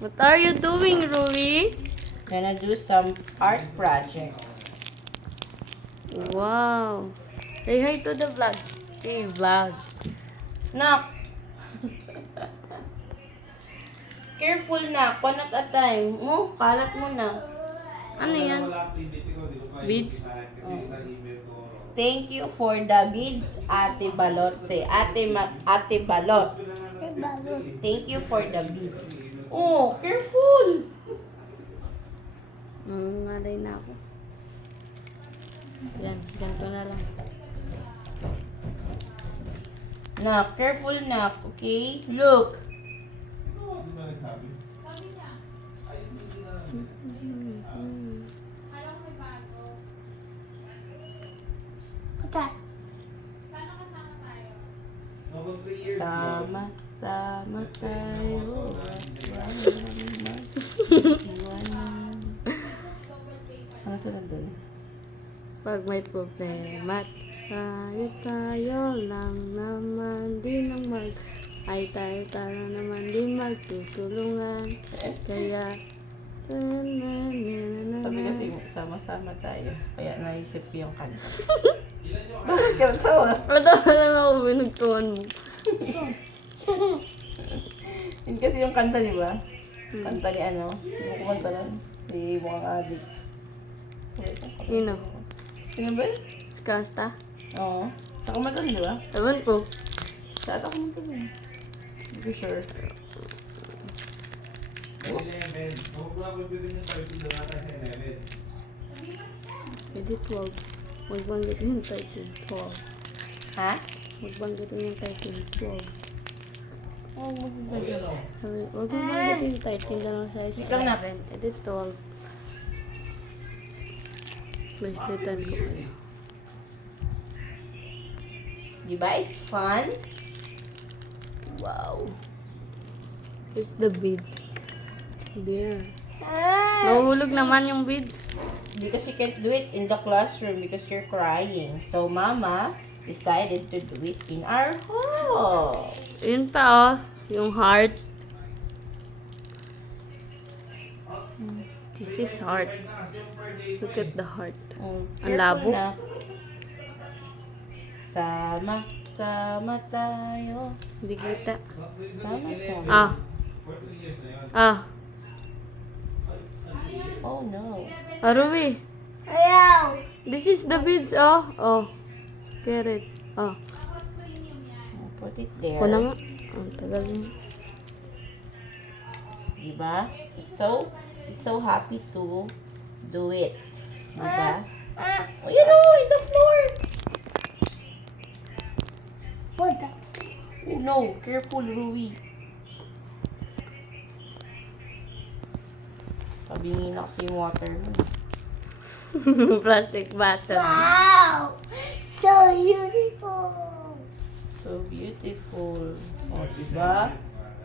What are you doing, Ruby? Gonna do some art project. Wow. Say hi to the vlog. Hey, vlog. Nak! Careful na, one at a time. Oh, kalat mo na. Ano yan? Beads? Thank you for the beads, Ate Balot. Say, Ate Balot. Thank you for the beads. Oh, careful! Nangangalay na ako. Yan, ganito na lang. Nak, careful nak, okay? Look. Sama, sama tayo. Ano sa nandun? Pag may problema, tayo lang naman din ang ay tayo naman din magtutulungan. Kaya, Sabi kasi sama-sama tayo. Kaya naisip ko yung kanta. Bakit ka natawa? Wala lang ako binugtuan mo. Yun kasi yung kanta, di ba? Kanta ni ano? Sino kumanta lang? Si Mukhang Adik. Nino? Sino ba yun? Skasta? Oo. Sa kumanta rin, di ba? Ewan ko. Sa ata kumanta rin. Hindi ko sure. Pwede 12. Magbanggitin yung title 12. Ha? Magbanggitin yung title 12. Oo, magpapagay mo. Sabi, huwag mo banggitin yung title lang sa isa. Ikaw na. Edit 12. May setan ko pala. Di ba? It's fun. Wow. Here's the beads. There. Nahuhulog naman yung beads. Because you can't do it in the classroom because you're crying. So, Mama decided to do it in our home. Yun pa oh. Yung heart. This is heart. Look at the heart. Ang Careful labo. na. Sama, sama tayo. Hindi kita. Sama, sama. Ah. Ah. Oh no. Ruby. Ayaw. This is the beads, oh. Oh. Carrot. Oh. Put it there. Ako na nga. Ang tagal mo. Diba? It's so happy to do it. Diba? Oh, you know, in the floor. Oh no, careful, Rui. Pabingin na kasi yung water mo. Plastic bottle. Wow! So beautiful! So beautiful. Oh, diba?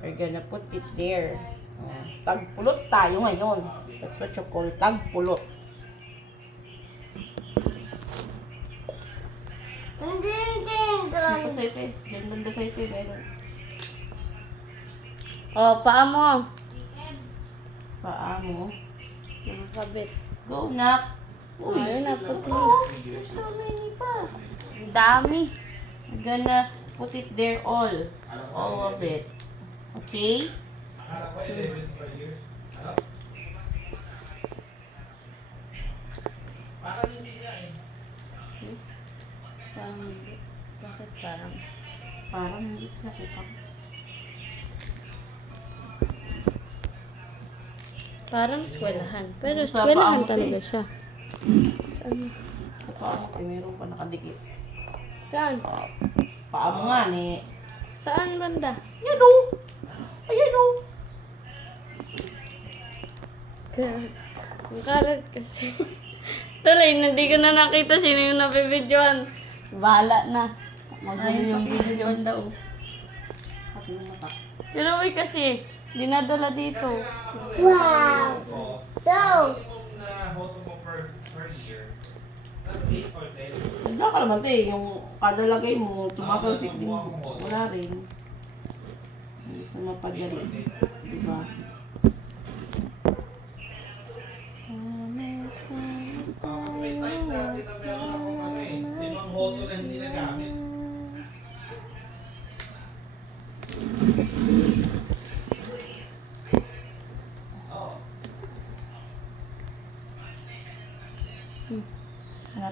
We're gonna put it there. Oh, tagpulot tayo ngayon. That's what you call tagpulot. Ano sa ito eh? Diyan banda sa ito eh, meron. Oh, paa mo. Paa mo. Nakakabit. Go, nak. Uy, Ayun na, puti. oh, there's so many pa. Ang dami. We're gonna put it there all of it. Okay? Parang hindi. Bakit parang? Parang hindi sa kita. Parang eskwelahan. Pero Sa eskwelahan paa mo, talaga te. siya. Saan? Sa paa mo, eh, meron pa nakadikit. Saan? Paa mo nga, ni. Saan banda? Yan o! Ayan o! Ang kalat kasi. Tuloy, hindi ko na nakita sino yung nabibidyoan. Bahala na. Magulo Ayun, yung pati video. yung daw. Pati yung mata. Pero uy kasi, dinadala dito. Wow! So, Hindi ka naman, te. Yung kada lagay mo, tumatalsik din. Wala rin. Hindi sa mapadali. Diba?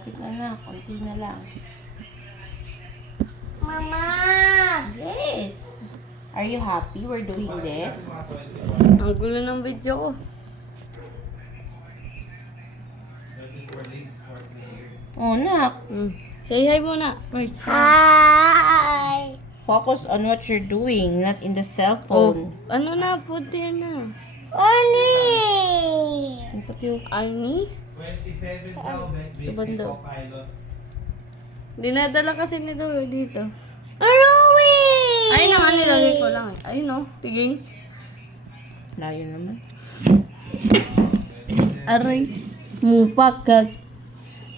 Malapit na. Konti na lang. Mama! Yes! Are you happy we're doing this? Ang gulo ng video ko. Oh, nak. Say hi muna first. Hi! Focus on what you're doing, not in the cell Oh, phone. ano na? Put there na. Oni! Ano pati yung... Arnie? 27 daw, Sa banda. pilot. Dinadala kasi ni Roy dito. Rui! Ayun na nga, nilagay ko lang eh. Ayun o, tiging. Layo naman. Aray. Mupakag.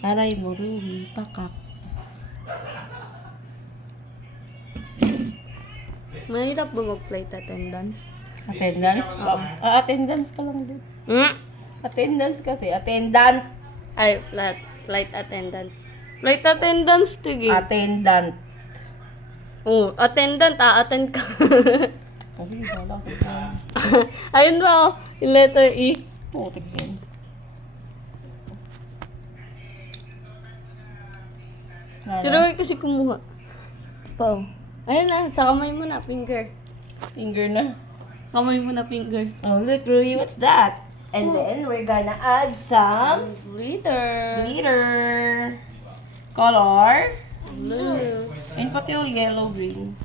Aray mo, Ruby. Pakak. Mahirap ba mag-flight attendance? Attendance? Attendance ka lang doon. Attendance kasi. Attendant. Ay, flight attendance. Flight attendance, tiging. Attendant. Oh, attendant, attend ka. Okay, wala ko sa Ayun ba, oh, yung letter E. Oo, tignan. Si Roy kasi kumuha. Pa. Ayun na, sa kamay mo na, finger. Finger na. Kamay mo na, finger. Oh, look, Ruby, what's that? And then, we're gonna add some Glitter. glitter. Color. Blue. And pati yung yellow, green.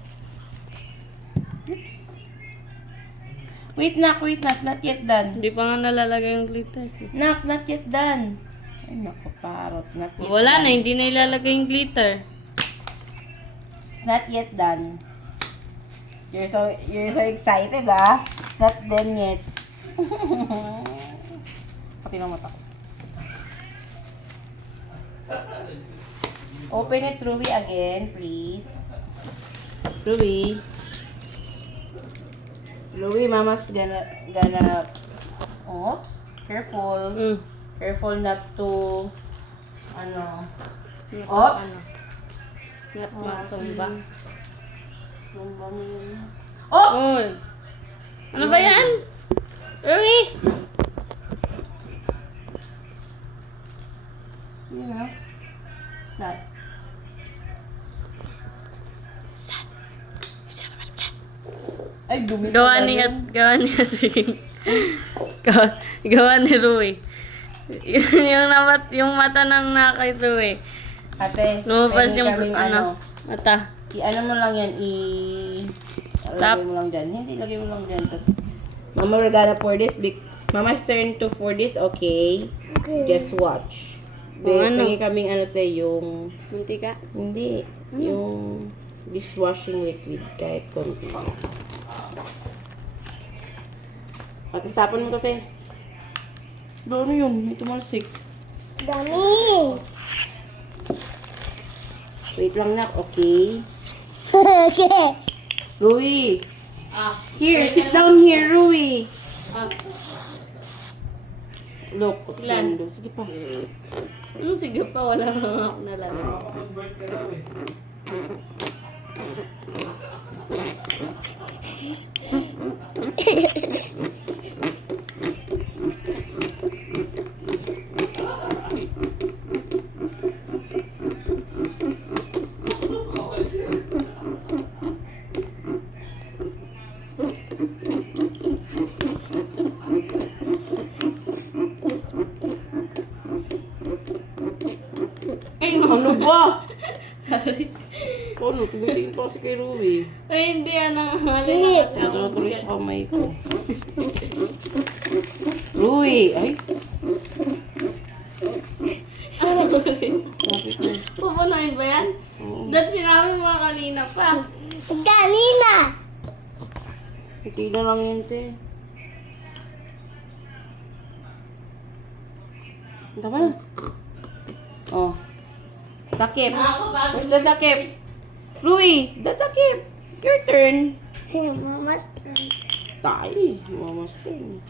Oops. Wait, Nak, not yet done. Hindi pa nga nalalagay yung glitter. Nak, not yet done. Ay, naku, parot. Not yet Wala done. na, hindi na ilalagay yung glitter. It's not yet done. You're so excited, ah. It's not done yet. Pati ng mata ko. Open it, Ruby, again, please. Ruby. Ruby, Mama's gonna, oops, careful. Careful not to, ano, oops. Not matumba. Tumba mo yun. Oops! Oy! Ano ba yan? Roy! You know? It's not. Ay, dumi Gawa pala ni yun. gawa ni Roy. yung mata ng nakay Roy. Ate, Lumabas pwede yung kaming mata. I-ano mo lang yan, Tap. lagay mo lang dyan. Hindi, lagay mo lang dyan. Tapos, Mama, we're gonna pour this. Mama's turn to pour this, okay? Okay. Just watch. Ano? Pengi kaming yung, Muntika. hindi, yung dishwashing liquid, kahit konti. At tapon mo to, te. Ano yun? May tumalsik. Dami! Wait lang, nak. Okay. Okay. Rui. Here, sit down here, Rui. Look, Ilan? okay. Sige pa. Sige pa, wala nga ako nalalagay. Convert ka daw eh. Ay, Ano ba? Ano? Tumitingin pa kasi kay Rui. Ay, hindi yan ang halin. Natuloy sa kamay ko. Rui! Ay! Kapit na. Pupunahin ba yan? Dahil sinabi mo kanina pa. Kanina! Hindi na lang yun, te. Tama na. Oh. Takip. Where's the takip? Rui, the takip. Your turn. Mama's Tayo. Mama's turn.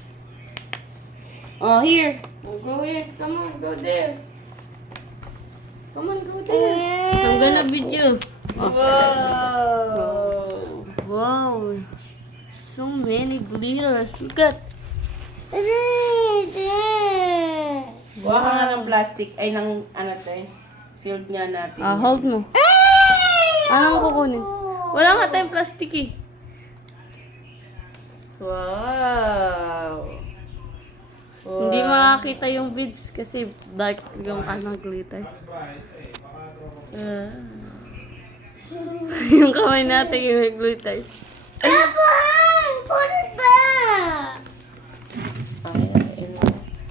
Oh, here. Go here. Come on, go there. Come on, go there. I'm gonna video. Wow. Wow. So many glitters. Look at. Buha ka nga ng plastic. Ay, ng ano to eh. Sealed nga natin. Ah, yan. hold mo. Anong kukunin? Wala nga tayong plastic eh. Wow. Hindi makakita yung beads kasi dark yung glitter. Ah. Yung kamay natin yung glitter. Put it back.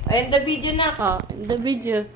Ayan the video na. Oh, in the video.